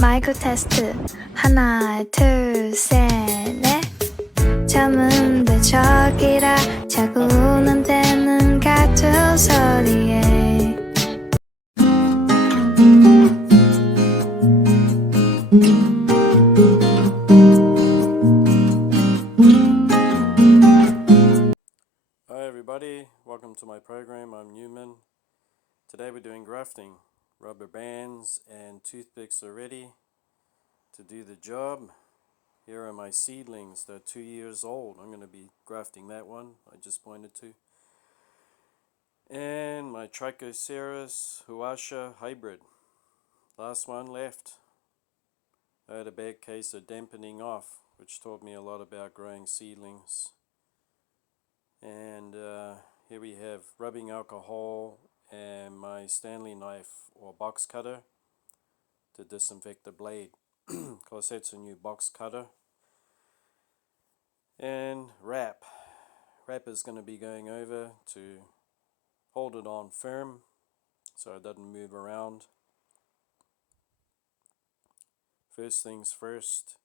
마이크 테스트. 하나, 둘, 셋, 넷. 잠은데 저기라 자꾸 우는 데는 같은 소리에. Hi everybody, welcome to my program. I'm Newman. Today we're doing grafting. Rubber bands and toothpicks are ready to do the job. Here are my seedlings. They're 2 years old. I'm going to be grafting that one I just pointed to. And my Trichocereus Huasha hybrid. Last one left. I had a bad case of dampening off, which taught me a lot about growing seedlings. And here we have rubbing alcohol and my Stanley knife or box cutter to disinfect the blade. Of course, that's a new box cutter. And wrap. Wrap is going to be going over to hold it on firm so it doesn't move around. First things first,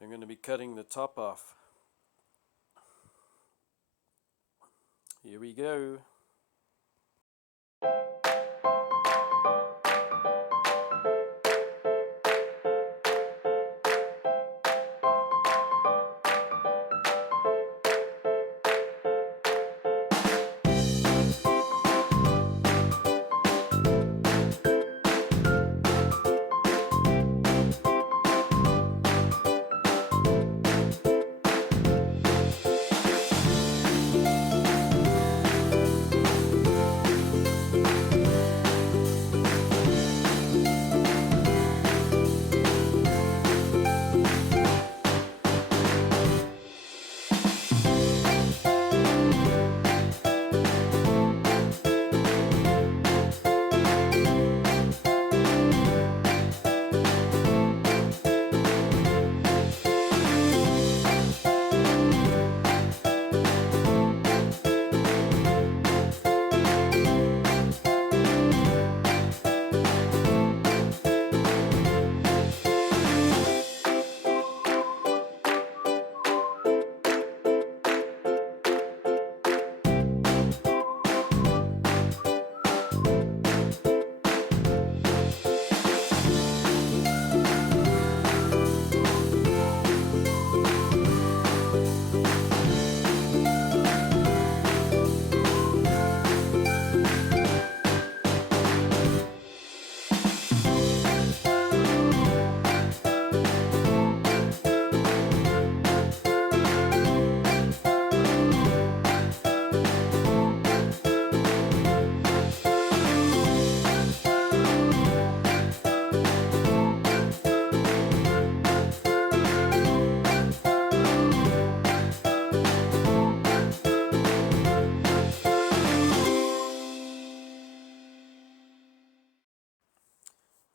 I'm going to be cutting the top off. Here we go.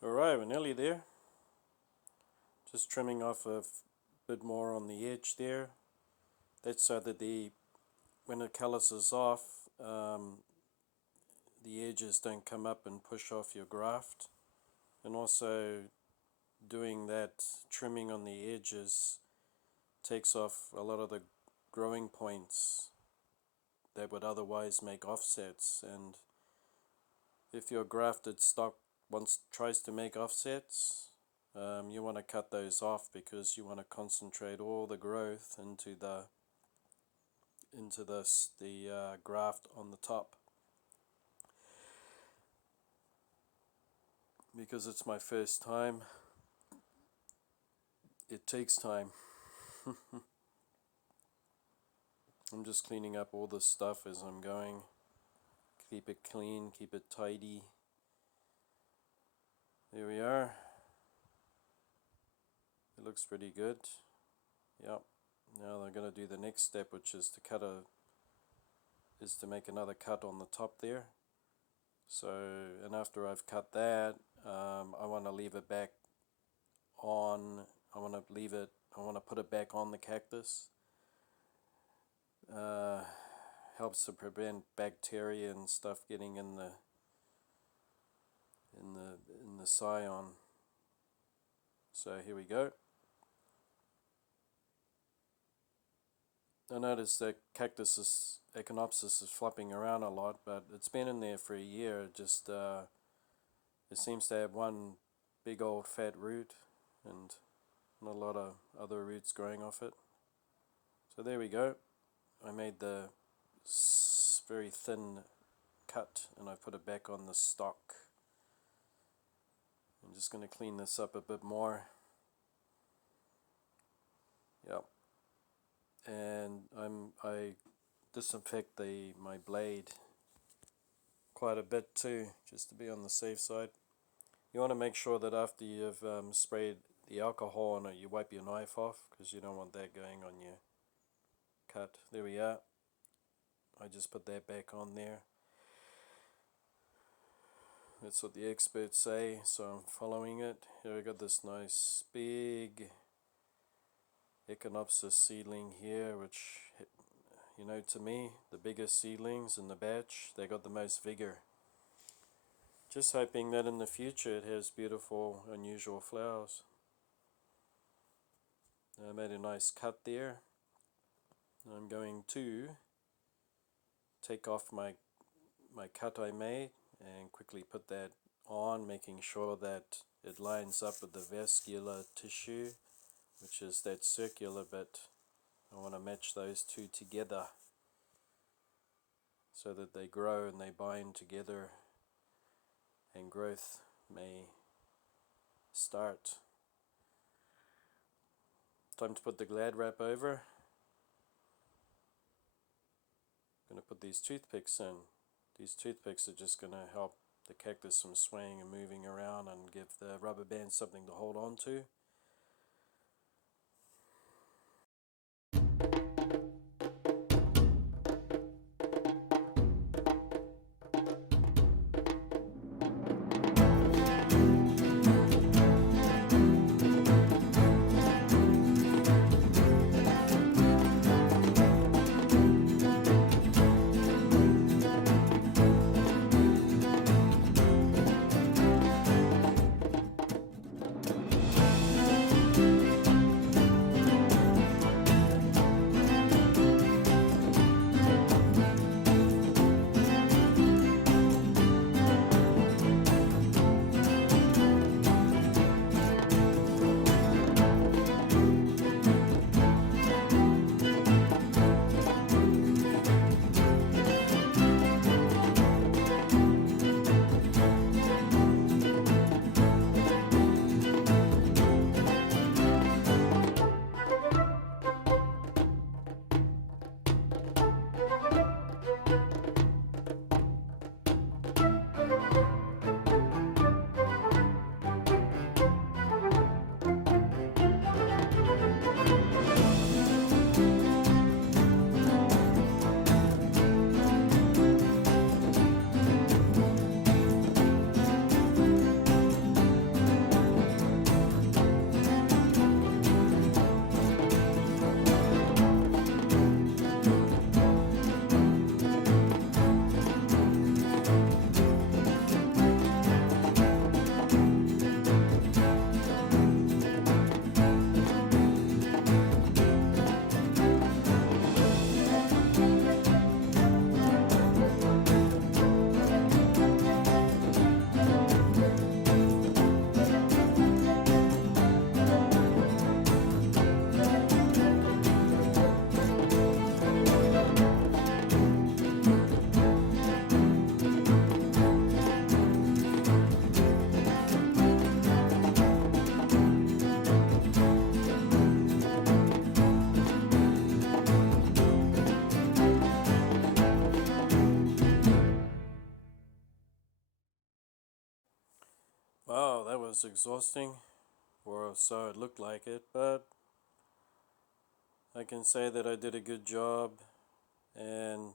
Alright, we're nearly there. Just trimming off a bit more on the edge there. That's so that when it calluses off, the edges don't come up and push off your graft. And also doing that trimming on the edges takes off a lot of the growing points that would otherwise make offsets. And if your grafted stock tries to make offsets, you want to cut those off because you want to concentrate all the growth into the graft on the top. Because it's my first time, it takes time. I'm just cleaning up all this stuff as I'm going. Keep it clean, keep it tidy. There we are. It looks pretty good. Yep. Now I'm going to do the next step, which is to make another cut on the top there. So, and after I've cut that, I want to leave it back on. I want to put it back on the cactus. Helps to prevent bacteria and stuff getting in the scion. So here we go. I noticed that Echinopsis is flopping around a lot, but it's been in there for a year. It seems to have one big old fat root and not a lot of other roots growing off it. So there we go. I made the very thin cut and I put it back on the stock. I'm just going to clean this up a bit more. Yep. And I disinfect my blade quite a bit too, just to be on the safe side. You want to make sure that after you've sprayed the alcohol on it, you wipe your knife off, because you don't want that going on your cut. There we are. I just put that back on there. That's what the experts say, so I'm following it. Here we got this nice big Echinopsis seedling here, which, you know, to me, the biggest seedlings in the batch, they got the most vigor. Just hoping that in the future it has beautiful, unusual flowers. I made a nice cut there. I'm going to take off my cut I made and quickly put that on, making sure that it lines up with the vascular tissue, which is that circular bit. I want to match those two together so that they grow and they bind together and growth may start. Time to put the Glad wrap over. I'm going to put these toothpicks in. These toothpicks are just going to help the cactus from swaying and moving around and give the rubber band something to hold on to. Wow, that was exhausting, or so it looked like it, but I can say that I did a good job, and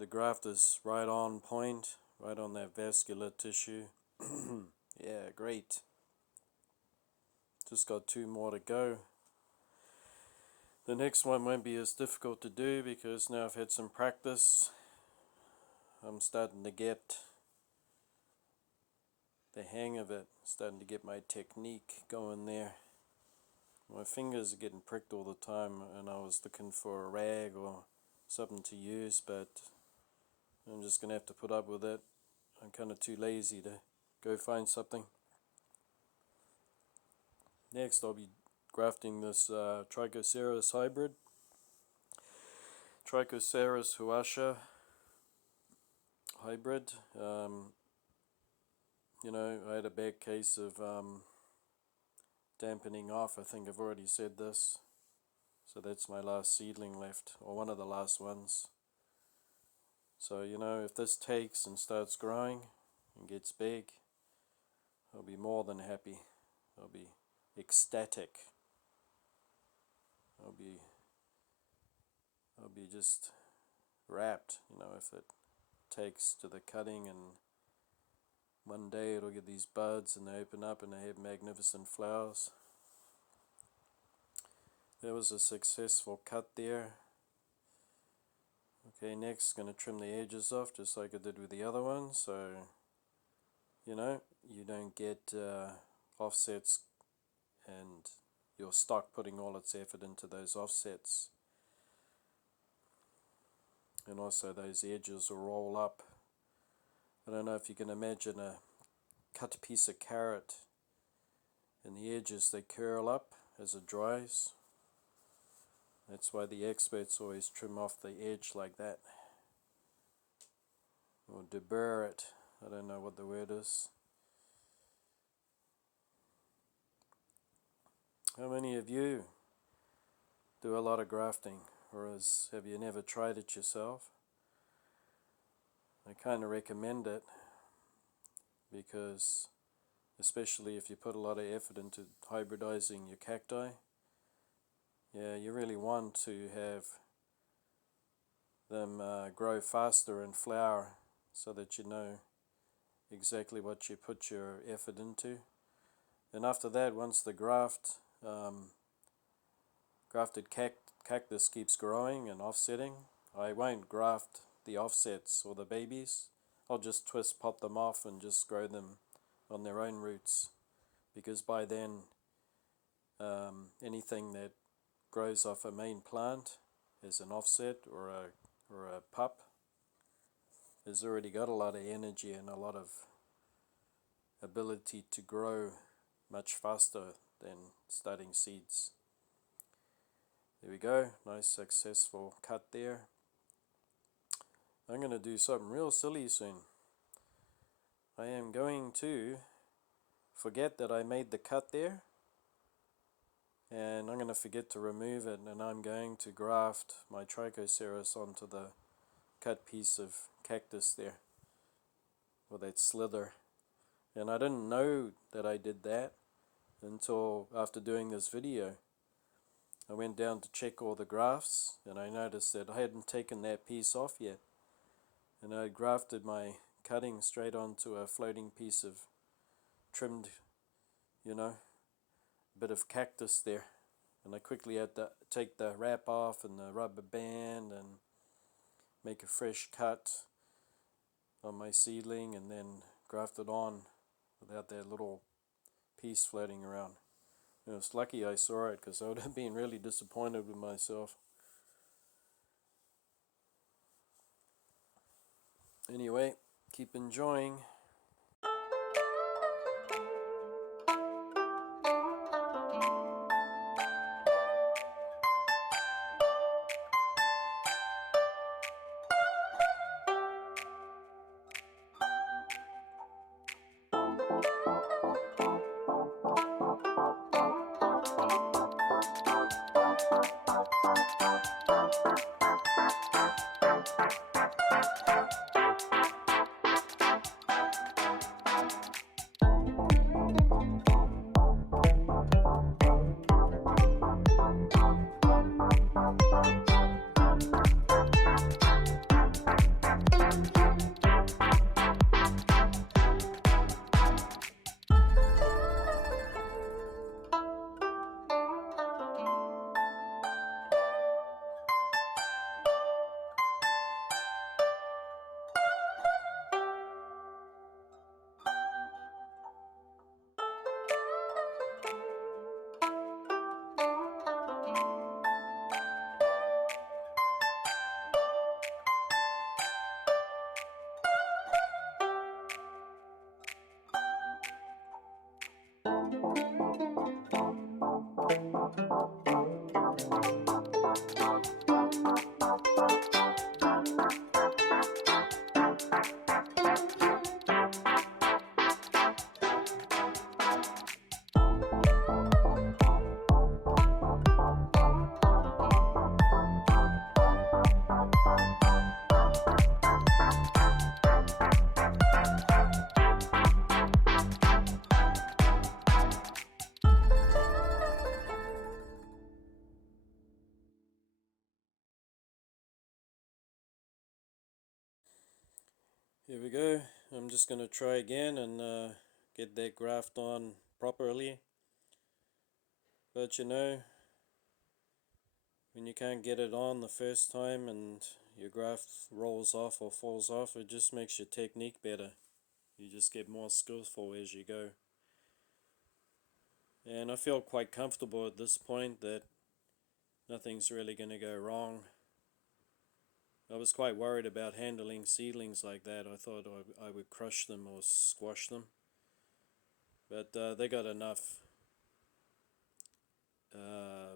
the graft is right on point, right on that vascular tissue. Yeah, great. Just got 2 more to go. The next one won't be as difficult to do because now I've had some practice. I'm starting to get the hang of it, starting to get my technique going there. My fingers are getting pricked all the time, and I was looking for a rag or something to use, but I'm just going to have to put up with it. I'm kind of too lazy to go find something. Next, I'll be grafting this Trichocereus hybrid, Trichocereus huasha hybrid. You know, I had a bad case of dampening off. I think I've already said this. So that's my last seedling left, or one of the last ones. So, you know, if this takes and starts growing and gets big, I'll be more than happy. I'll be ecstatic. I'll be just rapt, you know, if it takes to the cutting, and one day it'll get these buds and they open up and they have magnificent flowers. That was a successful cut there. Okay, next going to trim the edges off just like I did with the other one, so you know, you don't get offsets and your stock putting all its effort into those offsets. And also those edges will roll up. I don't know if you can imagine a cut piece of carrot, and the edges, they curl up as it dries. That's why the experts always trim off the edge like that, or deburr it. I don't know what the word is. How many of you do a lot of grafting, or have you never tried it yourself? I kind of recommend it, because especially if you put a lot of effort into hybridizing your cacti, yeah, you really want to have them grow faster and flower, so that you know exactly what you put your effort into. And after that, once the grafted cactus keeps growing and offsetting, I won't graft the offsets or the babies. I'll just twist pop them off and just grow them on their own roots, because by then anything that grows off a main plant as an offset or a pup has already got a lot of energy and a lot of ability to grow much faster than starting seeds. There we go, nice successful cut there. I'm going to do something real silly soon. I am going to forget that I made the cut there, and I'm going to forget to remove it, and I'm going to graft my Trichocereus onto the cut piece of cactus there, or that slither. And I didn't know that I did that until after doing this video. I went down to check all the grafts, and I noticed that I hadn't taken that piece off yet, and I grafted my cutting straight onto a floating piece of trimmed, you know, bit of cactus there. And I quickly had to take the wrap off and the rubber band and make a fresh cut on my seedling, and then graft it on without that little piece floating around. It was lucky I saw it, because I would have been really disappointed with myself. Anyway, keep enjoying. Here we go. I'm just going to try again and get that graft on properly. But you know, when you can't get it on the first time and your graft rolls off or falls off, it just makes your technique better. You just get more skillful as you go. And I feel quite comfortable at this point that nothing's really going to go wrong. I was quite worried about handling seedlings like that. I thought I would crush them or squash them. But they got enough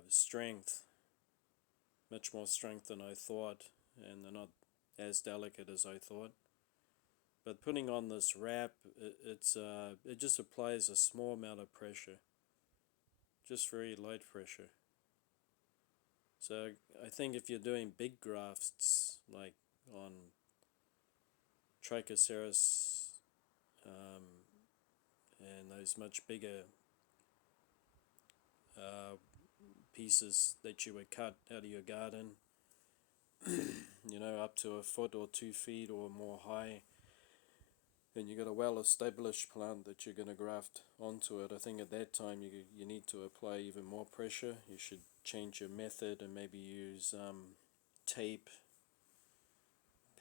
strength, much more strength than I thought, and they're not as delicate as I thought. But putting on this wrap, it just applies a small amount of pressure, just very light pressure. So I think if you're doing big grafts, like on Trichocereus and those much bigger pieces that you would cut out of your garden, you know, up to a foot or 2 feet or more high, and you got a well-established plant that you're going to graft onto it, I think at that time you need to apply even more pressure. You should change your method and maybe use tape,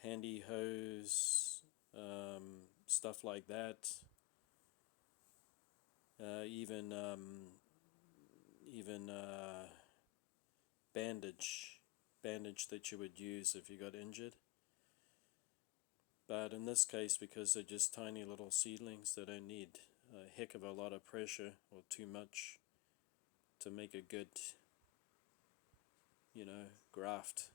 pantyhose, stuff like that. Even bandage that you would use if you got injured. But in this case, because they're just tiny little seedlings, they don't need a heck of a lot of pressure or too much to make a good, you know, graft.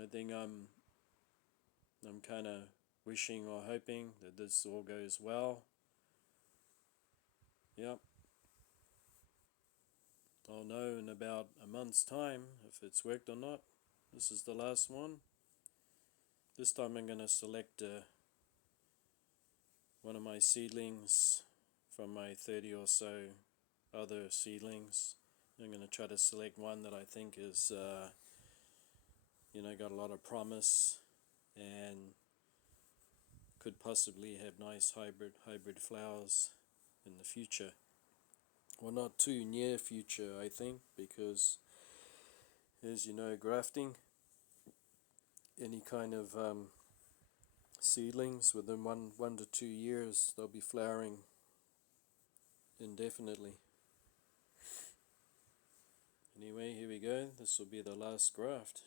I think I'm kind of wishing or hoping that this all goes well. Yep. I'll know in about a month's time if it's worked or not. This is the last one. This time I'm going to select one of my seedlings from my 30 or so other seedlings. I'm going to try to select one that I think is, you know, got a lot of promise and could possibly have nice hybrid flowers in the future. Well, not too near future, I think, because as you know, grafting, any kind of seedlings within one to 2 years, they'll be flowering indefinitely. Anyway, here we go. This will be the last graft.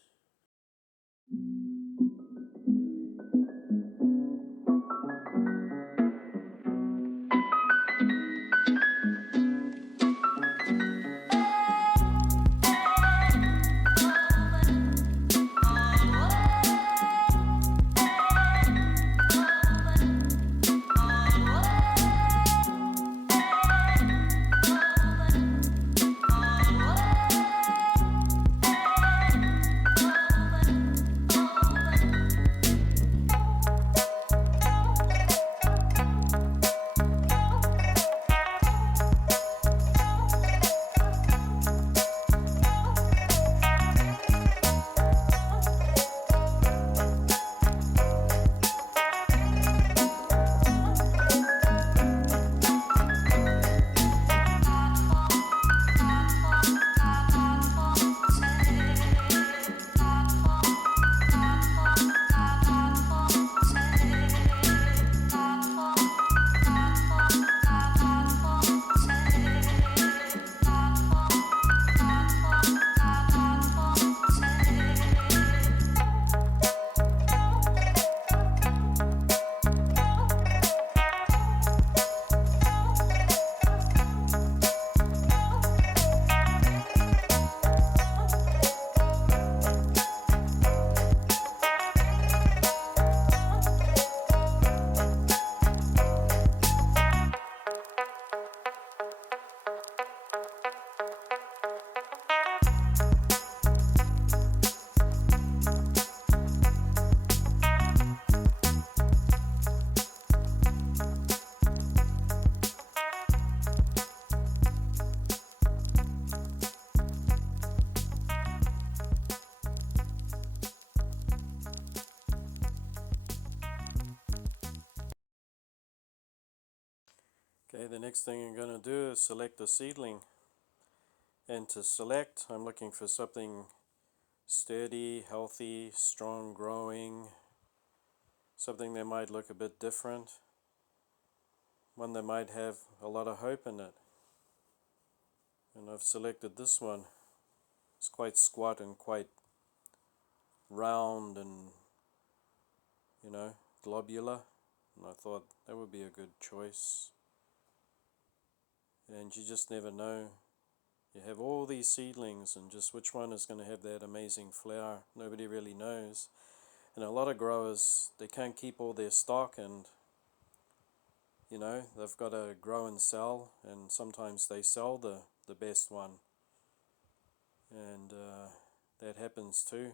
Okay, the next thing I'm going to do is select the seedling. And to select, I'm looking for something sturdy, healthy, strong growing, something that might look a bit different, one that might have a lot of hope in it. And I've selected this one. It's quite squat and quite round and, globular. And I thought that would be a good choice. And you just never know. You have all these seedlings and just which one is going to have that amazing flower. Nobody really knows. And a lot of growers, they can't keep all their stock and, they've got to grow and sell. And sometimes they sell the best one. And that happens too.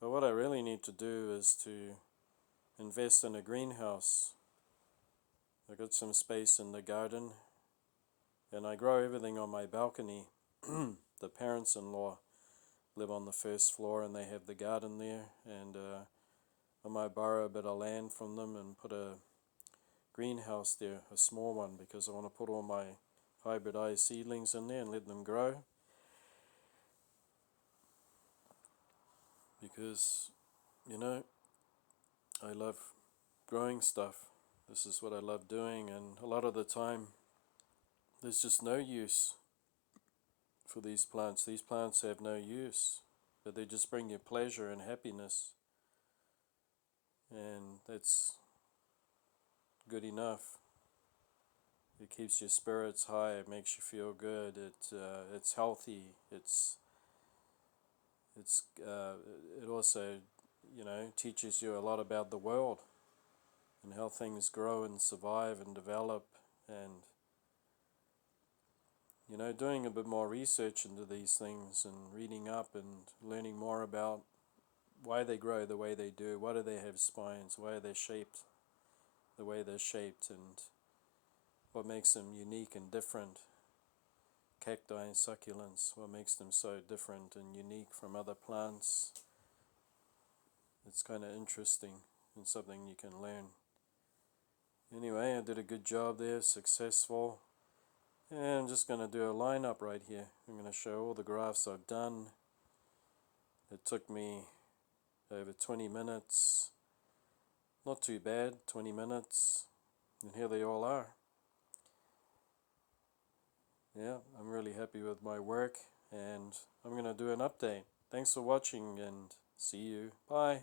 But what I really need to do is to invest in a greenhouse. I've got some space in the garden. And I grow everything on my balcony. The parents-in-law live on the first floor and they have the garden there, and I might borrow a bit of land from them and put a greenhouse there, a small one, because I want to put all my hybridized seedlings in there and let them grow, because I love growing stuff. This is what I love doing, and a lot of the time there's just no use for these plants. These plants have no use, but they just bring you pleasure and happiness, and that's good enough. It keeps your spirits high. It makes you feel good. It's healthy. It also teaches you a lot about the world and how things grow and survive and develop, and doing a bit more research into these things and reading up and learning more about why they grow the way they do. Why do they have spines? Why are they shaped the way they're shaped, and what makes them unique and different. Cacti and succulents, what makes them so different and unique from other plants. It's kind of interesting and something you can learn. Anyway, I did a good job there, successful. And I'm just going to do a lineup right here. I'm going to show all the grafts I've done. It took me over 20 minutes. Not too bad, 20 minutes. And here they all are. Yeah, I'm really happy with my work, and I'm going to do an update. Thanks for watching, and see you. Bye.